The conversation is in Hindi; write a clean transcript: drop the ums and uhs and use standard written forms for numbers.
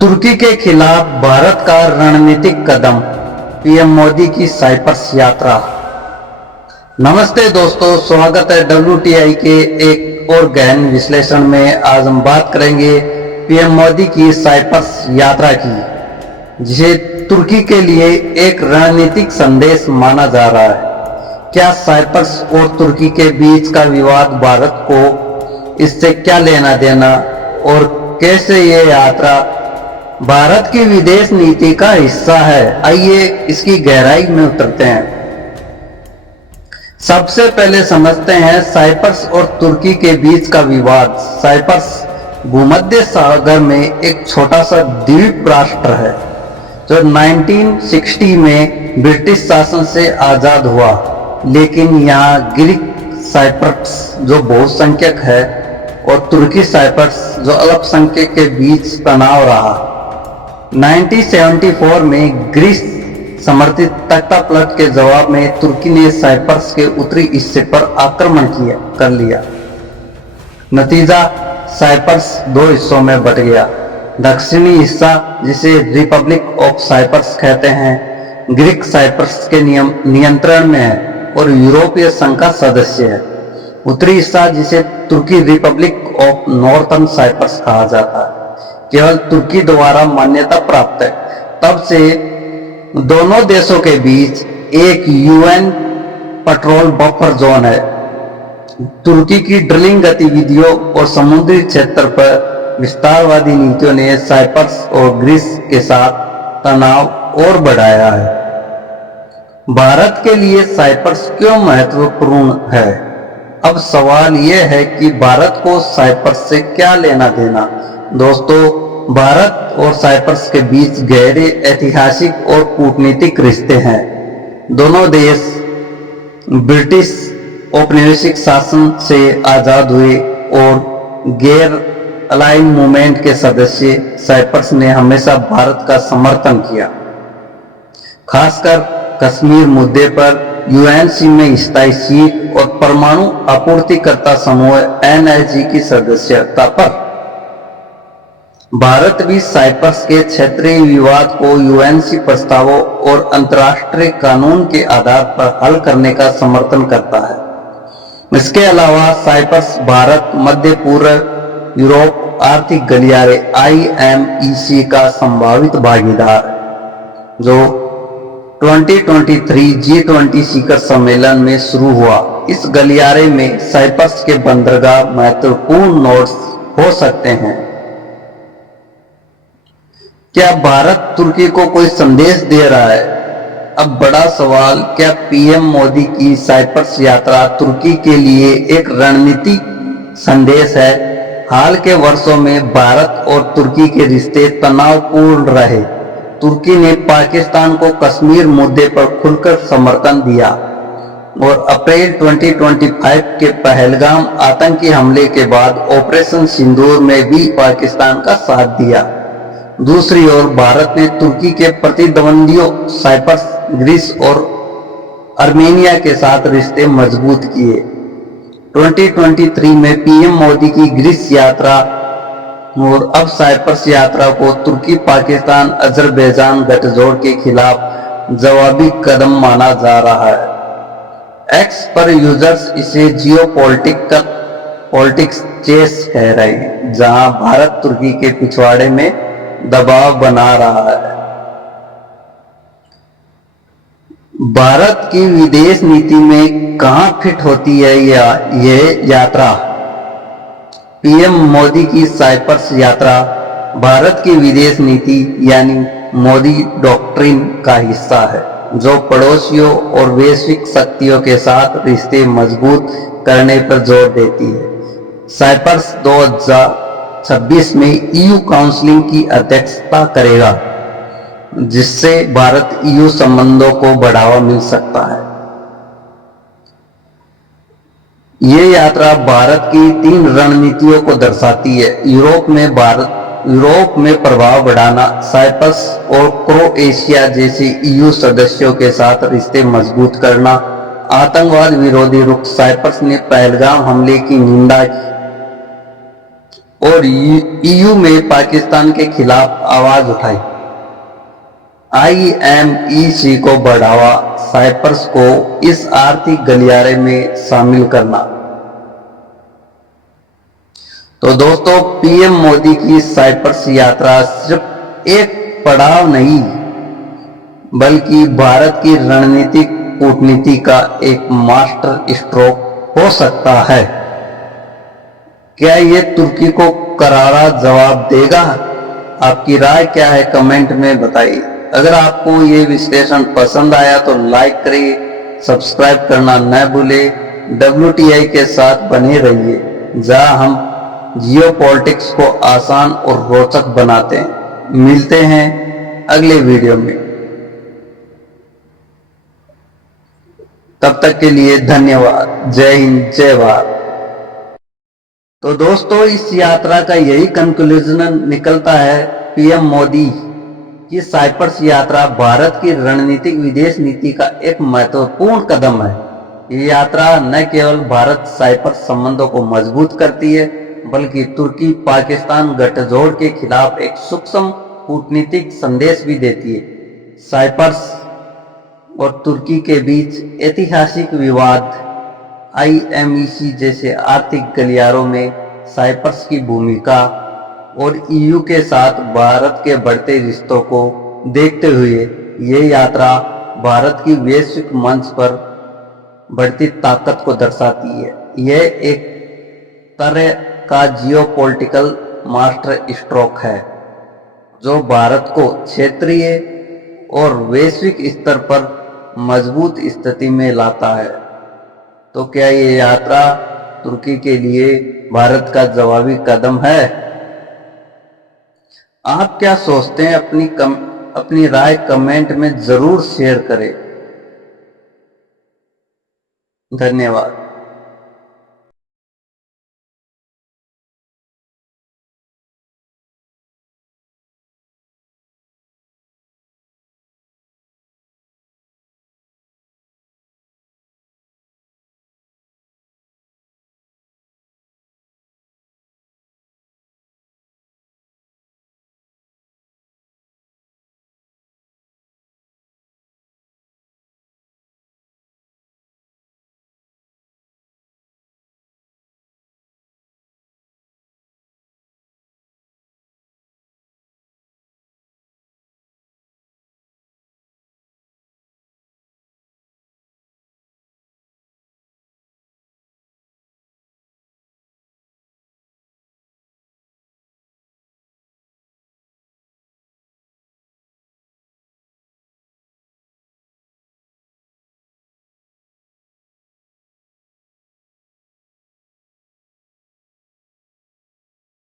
तुर्की के खिलाफ भारत का रणनीतिक कदम, पीएम मोदी की साइप्रस यात्रा। नमस्ते दोस्तों, स्वागत है WTI के एक और गहन विश्लेषण में। आज हम बात करेंगे पीएम मोदी की साइप्रस यात्रा की, जिसे तुर्की के लिए एक रणनीतिक संदेश माना जा रहा है। क्या साइप्रस और तुर्की के बीच का विवाद भारत को इससे क्या लेना देना, और कैसे ये यात्रा भारत की विदेश नीति का हिस्सा है? आइए इसकी गहराई में उतरते हैं। सबसे पहले समझते हैं साइप्रस और तुर्की के बीच का विवाद। साइप्रस भूमध्य सागर में एक छोटा सा द्वीप राष्ट्र है जो 1960 में ब्रिटिश शासन से आजाद हुआ, लेकिन यहाँ ग्रीक साइप्रस जो बहुसंख्यक है और तुर्की साइप्रस जो अल्पसंख्यक के बीच तनाव रहा। 1974 में ग्रीस समर्थित तख्तापलट के जवाब में तुर्की ने साइप्रस के उत्तरी हिस्से पर आक्रमण कर लिया। नतीजा, साइप्रस दो हिस्सों में बट गया। दक्षिणी हिस्सा, जिसे रिपब्लिक ऑफ साइप्रस कहते हैं, ग्रीक साइप्रस के नियंत्रण में है और यूरोपीय संघ का सदस्य है। उत्तरी हिस्सा, जिसे तुर्की रिपब्लिक ऑफ नॉर्थर्न साइप्रस कहा जाता है, केवल तुर्की द्वारा मान्यता प्राप्त है। तब से दोनों देशों के बीच एक UN पेट्रोल बफर जोन है। तुर्की की ड्रिलिंग गतिविधियों और समुद्री क्षेत्र पर विस्तारवादी नीतियों ने साइप्रस और ग्रीस के साथ तनाव और बढ़ाया है। भारत के लिए साइप्रस क्यों महत्वपूर्ण है? अब सवाल यह है कि भारत को साइप्रस से क्या लेना देना। दोस्तों, भारत और साइप्रस के बीच गहरे ऐतिहासिक और कूटनीतिक रिश्ते हैं। दोनों देश ब्रिटिश औपनिवेशिक शासन से आजाद हुए और गैर अलाइन मूवमेंट के सदस्य। साइप्रस ने हमेशा भारत का समर्थन किया, खासकर कश्मीर मुद्दे पर, UNC में स्थायी सीट और परमाणु आपूर्तिकर्ता समूह NSG की सदस्यता पर। भारत भी साइप्रस के क्षेत्रीय विवाद को UNC प्रस्तावों और अंतर्राष्ट्रीय कानून के आधार पर हल करने का समर्थन करता है। इसके अलावा साइप्रस भारत मध्य पूर्व यूरोप आर्थिक गलियारे IMEC का संभावित भागीदार है, जो 2023 G20 शिखर सम्मेलन में शुरू हुआ। इस गलियारे में साइप्रस के बंदरगाह महत्वपूर्ण नोड्स हो सकते हैं। क्या भारत तुर्की को कोई संदेश दे रहा है? अब बड़ा सवाल, क्या पीएम मोदी की साइप्रस यात्रा तुर्की के लिए एक रणनीतिक संदेश है? हाल के वर्षों में भारत और तुर्की के रिश्ते तनावपूर्ण रहे। तुर्की ने पाकिस्तान को कश्मीर मुद्दे पर खुलकर समर्थन दिया और अप्रैल 2025 के पहलगाम आतंकी हमले के बाद ऑपरेशन सिंदूर में भी पाकिस्तान का साथ दिया। दूसरी ओर भारत ने तुर्की के प्रतिद्वंदियों साइप्रस, ग्रीस और आर्मेनिया के साथ रिश्ते मजबूत किए। 2023 में पीएम मोदी की ग्रीस यात्रा और अब साइप्रस यात्रा को तुर्की, पाकिस्तान, अजरबैजान गठजोड़ के खिलाफ जवाबी कदम माना जा रहा है। एक्स पर यूजर्स इसे पॉलिटिक्स चेस कह रहे हैं, जहां भारत तुर्की के पिछवाड़े में दबाव बना रहा है। भारत की विदेश नीति में कहां फिट होती है यह यात्रा? पीएम मोदी की साइप्रस यात्रा भारत की विदेश नीति यानी मोदी डॉक्ट्रिन का हिस्सा है, जो पड़ोसियों और वैश्विक शक्तियों के साथ रिश्ते मजबूत करने पर जोर देती है। साइप्रस 2026 में EU काउंसिलिंग की अध्यक्षता करेगा, जिससे भारत EU संबंधों को बढ़ावा मिल सकता है। ये यात्रा भारत की 3 रणनीतियों को दर्शाती है। यूरोप में प्रभाव बढ़ाना, साइप्रस और क्रोएशिया जैसे EU सदस्यों के साथ रिश्ते मजबूत करना, आतंकवाद विरोधी रुख। साइप्रस ने पहलगाम हमले की निंदा की और ईयू में पाकिस्तान के खिलाफ आवाज उठाई। IMEC को बढ़ावा, साइप्रस को इस आर्थिक गलियारे में शामिल करना। तो दोस्तों, पीएम मोदी की साइप्रस यात्रा सिर्फ एक पड़ाव नहीं, बल्कि भारत की रणनीतिक कूटनीति का एक मास्टर स्ट्रोक हो सकता है। क्या ये तुर्की को करारा जवाब देगा? आपकी राय क्या है, कमेंट में बताइए। अगर आपको ये विश्लेषण पसंद आया तो लाइक करिए, सब्सक्राइब करना न भूलें। WTI के साथ बने रहिए, जहां हम जियोपॉलिटिक्स को आसान और रोचक बनाते हैं। मिलते हैं अगले वीडियो में, तब तक के लिए धन्यवाद। जय हिंद, जय भारत। तो दोस्तों, इस यात्रा का यही कंक्लूजन निकलता है, पीएम मोदी की साइप्रस यात्रा भारत की रणनीतिक विदेश नीति का एक महत्वपूर्ण कदम है। ये यात्रा न केवल भारत साइप्रस संबंधों को मजबूत करती है, बल्कि तुर्की पाकिस्तान गठजोड़ के खिलाफ एक सूक्ष्म कूटनीतिक संदेश भी देती है। साइप्रस और तुर्की के बीच ऐतिहासिक विवाद, IMEC जैसे आर्थिक गलियारों में साइप्रस की भूमिका और EU के साथ भारत के बढ़ते रिश्तों को देखते हुए ये यात्रा भारत की वैश्विक मंच पर बढ़ती ताकत को दर्शाती है। यह एक तरह का जियोपॉलिटिकल मास्टर स्ट्रोक है, जो भारत को क्षेत्रीय और वैश्विक स्तर पर मजबूत स्थिति में लाता है। तो क्या ये यात्रा तुर्की के लिए भारत का जवाबी कदम है? आप क्या सोचते हैं? अपनी राय कमेंट में जरूर शेयर करें। धन्यवाद।